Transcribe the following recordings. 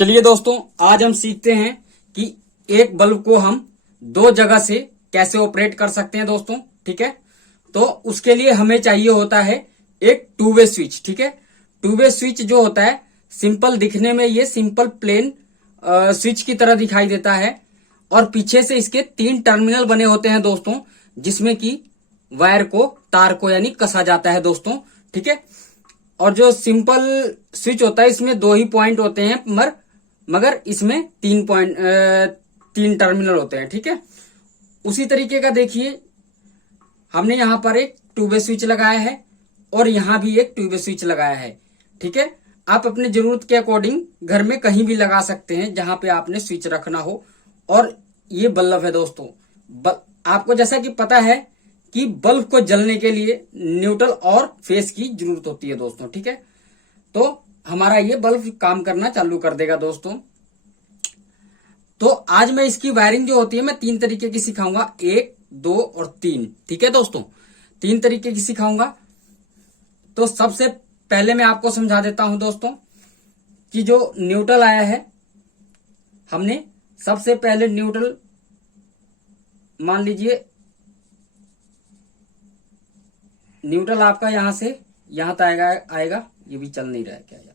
चलिए दोस्तों, आज हम सीखते हैं कि एक बल्ब को हम दो जगह से कैसे ऑपरेट कर सकते हैं दोस्तों। ठीक है, तो उसके लिए हमें चाहिए होता है एक टू वे स्विच। ठीक है, टू वे स्विच जो होता है सिंपल दिखने में ये सिंपल प्लेन स्विच की तरह दिखाई देता है और पीछे से इसके 3 टर्मिनल बने होते हैं दोस्तों, जिसमें कि वायर को तार को यानी कसा जाता है दोस्तों। ठीक है, और जो सिंपल स्विच होता है इसमें 2 ही पॉइंट होते हैं, मगर इसमें 3 टर्मिनल होते हैं। ठीक है, उसी तरीके का देखिए हमने यहां पर एक टू वे स्विच लगाया है और यहां भी एक टू वे स्विच लगाया है। ठीक है, आप अपने जरूरत के अकॉर्डिंग घर में कहीं भी लगा सकते हैं जहां पे आपने स्विच रखना हो। और ये बल्ब है दोस्तों। आपको जैसा कि पता है कि बल्ब को जलने के लिए न्यूट्रल और फेस की जरूरत होती है दोस्तों। ठीक है, तो हमारा ये बल्ब काम करना चालू कर देगा दोस्तों। तो आज मैं इसकी वायरिंग जो होती है मैं 3 तरीके की सिखाऊंगा, 1, 2 और 3। ठीक है दोस्तों, 3 तरीके की सिखाऊंगा। तो सबसे पहले मैं आपको समझा देता हूं दोस्तों कि जो न्यूट्रल आया है, हमने सबसे पहले न्यूट्रल मान लीजिए, न्यूट्रल आपका यहां से यहां तक आएगा। ये भी चल नहीं रहा है क्या यार,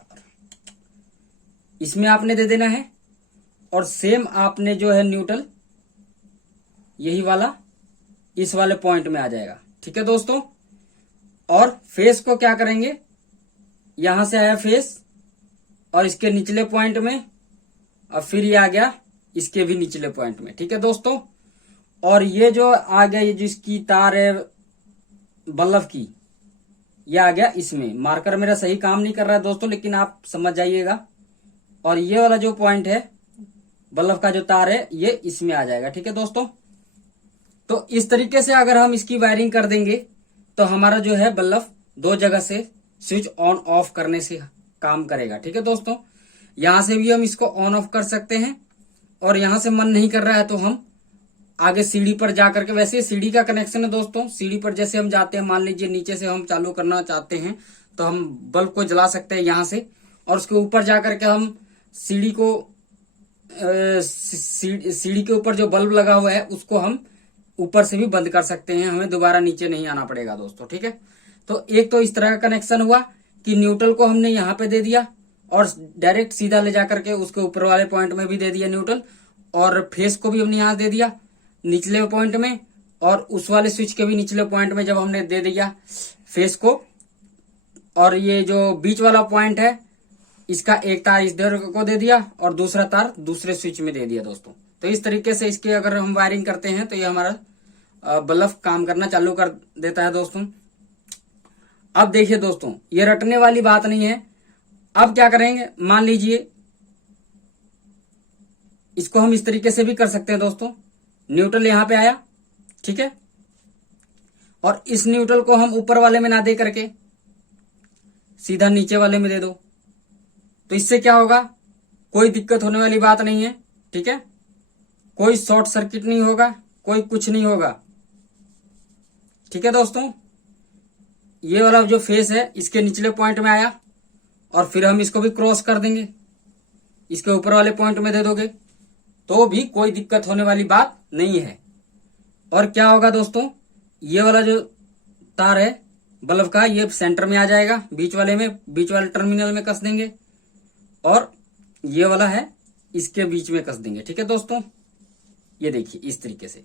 इसमें आपने दे देना है। और सेम आपने जो है न्यूट्रल यही वाला इस वाले पॉइंट में आ जाएगा। ठीक है दोस्तों, और फेस को क्या करेंगे, यहां से आया फेस और इसके निचले पॉइंट में, और फिर ये आ गया इसके भी निचले पॉइंट में। ठीक है दोस्तों, और ये जो आ गया, ये जिसकी तार है बल्ब की, ये आ गया इसमें। मार्कर मेरा सही काम नहीं कर रहा है दोस्तों, लेकिन आप समझ जाइएगा। और ये वाला जो पॉइंट है बल्ब का जो तार है ये इसमें आ जाएगा। ठीक है दोस्तों, तो इस तरीके से अगर हम इसकी वायरिंग कर देंगे तो हमारा जो है बल्ब 2 जगह से स्विच ऑन ऑफ करने से काम करेगा। ठीक है दोस्तों, यहां से भी हम इसको ऑन ऑफ कर सकते हैं और यहां से मन नहीं कर रहा है तो हम आगे सीढ़ी पर जाकर के, वैसे सीढ़ी का कनेक्शन है दोस्तों, सीढ़ी पर जैसे हम जाते हैं, मान लीजिए नीचे से हम चालू करना चाहते हैं तो हम बल्ब को जला सकते हैं यहां से, और उसके ऊपर जाकर के हम सीढ़ी को सीढ़ी के ऊपर जो बल्ब लगा हुआ है उसको हम ऊपर से भी बंद कर सकते हैं, हमें दोबारा नीचे नहीं आना पड़ेगा दोस्तों। ठीक है, तो एक तो इस तरह का कनेक्शन हुआ कि न्यूट्रल को हमने यहां पे दे दिया और डायरेक्ट सीधा ले जाकर के उसके ऊपर वाले पॉइंट में भी दे दिया न्यूट्रल, और फेस को भी हमने यहां दे दिया निचले पॉइंट में, और उस वाले स्विच के भी निचले पॉइंट में जब हमने दे दिया फेस को, और ये जो बीच वाला पॉइंट है इसका एक तार इधर को दे दिया और दूसरा तार दूसरे स्विच में दे दिया दोस्तों। तो इस तरीके से इसके अगर हम वायरिंग करते हैं तो ये हमारा बल्ब काम करना चालू कर देता है दोस्तों। अब देखिए दोस्तों, ये रटने वाली बात नहीं है। अब क्या करेंगे, मान लीजिए इसको हम इस तरीके से भी कर सकते हैं दोस्तों। न्यूट्रल यहां पे आया, ठीक है, और इस न्यूट्रल को हम ऊपर वाले में ना दे करके सीधा नीचे वाले में दे दो, तो इससे क्या होगा, कोई दिक्कत होने वाली बात नहीं है। ठीक है, कोई शॉर्ट सर्किट नहीं होगा, कोई कुछ नहीं होगा। ठीक है दोस्तों, ये वाला जो फेस है इसके निचले पॉइंट में आया और फिर हम इसको भी क्रॉस कर देंगे, इसके ऊपर वाले पॉइंट में दे दोगे तो भी कोई दिक्कत होने वाली बात नहीं है। और क्या होगा दोस्तों, ये वाला जो तार है बल्ब का ये सेंटर में आ जाएगा, बीच वाले टर्मिनल में कस देंगे, और ये वाला है इसके बीच में कस देंगे। ठीक है दोस्तों, ये देखिए इस तरीके से,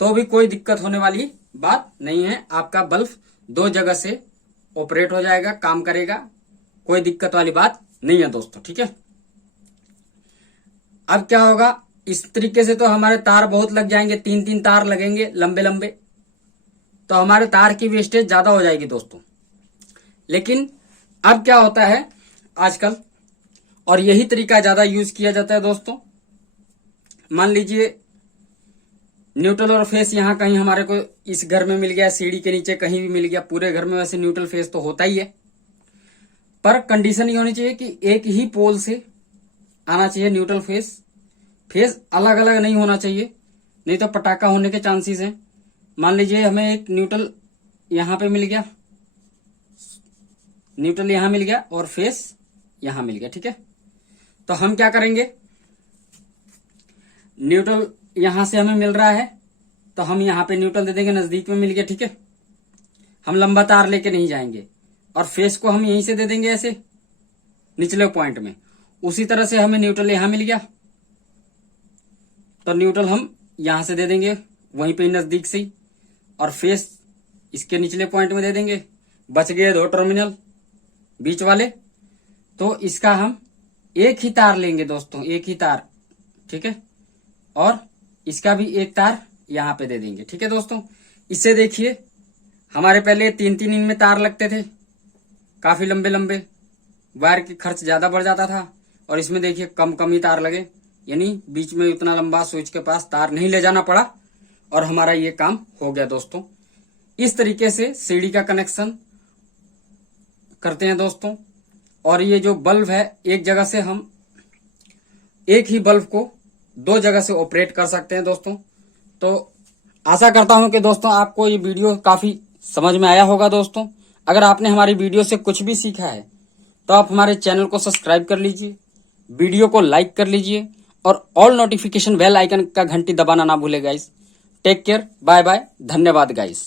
तो भी कोई दिक्कत होने वाली बात नहीं है। आपका बल्ब 2 जगह से ऑपरेट हो जाएगा, काम करेगा, कोई दिक्कत वाली बात नहीं है दोस्तों। ठीक है, अब क्या होगा, इस तरीके से तो हमारे तार बहुत लग जाएंगे, 3 तार लगेंगे लंबे लंबे, तो हमारे तार की वेस्टेज ज्यादा हो जाएगी दोस्तों। लेकिन अब क्या होता है आजकल, और यही तरीका ज्यादा यूज किया जाता है दोस्तों, मान लीजिए न्यूट्रल और फेस यहां कहीं हमारे को इस घर में मिल गया, सीढ़ी के नीचे कहीं भी मिल गया, पूरे घर में वैसे न्यूट्रल फेस तो होता ही है, पर कंडीशन ये होनी चाहिए कि एक ही पोल से आना चाहिए न्यूट्रल फेस अलग अलग नहीं होना चाहिए, नहीं तो पटाखा होने के चांसेस हैं। मान लीजिए हमें एक न्यूट्रल यहां पे मिल गया, न्यूट्रल यहां मिल गया और फेस यहां मिल गया। ठीक है, तो हम क्या करेंगे, न्यूट्रल यहां से हमें मिल रहा है तो हम यहां पे न्यूट्रल दे देंगे, नजदीक में मिल गया, ठीक है। हम लंबा तार लेके नहीं जाएंगे और फेस को हम यहीं से दे देंगे ऐसे निचले पॉइंट में। उसी तरह से हमें न्यूट्रल यहां मिल गया तो न्यूट्रल हम यहां से दे देंगे वहीं पे नजदीक से ही, और फेस इसके निचले पॉइंट में दे देंगे। बच गए 2 टर्मिनल बीच वाले। तो इसका हम एक ही तार लेंगे दोस्तों, एक ही तार, ठीक है। और इसका भी एक तार यहां पे दे देंगे, ठीक है दोस्तों। इससे देखिए हमारे पहले 3-3 इनमें तार लगते थे, काफी लंबे लंबे, वायर की खर्च ज्यादा बढ़ जाता था। और इसमें देखिए कम कम ही तार लगे, यानी बीच में उतना लंबा स्विच के पास तार नहीं ले जाना पड़ा और हमारा ये काम हो गया दोस्तों। इस तरीके से सीडी का कनेक्शन करते हैं दोस्तों। और ये जो बल्ब है, एक जगह से हम एक ही बल्ब को 2 जगह से ऑपरेट कर सकते हैं दोस्तों। तो आशा करता हूं कि दोस्तों आपको ये वीडियो काफी समझ में आया होगा दोस्तों। अगर आपने हमारी वीडियो से कुछ भी सीखा है तो आप हमारे चैनल को सब्सक्राइब कर लीजिए, वीडियो को लाइक कर लीजिए और ऑल नोटिफिकेशन बेल आइकन का घंटी दबाना ना भूले guys. Take care, bye bye, धन्यवाद गाइस।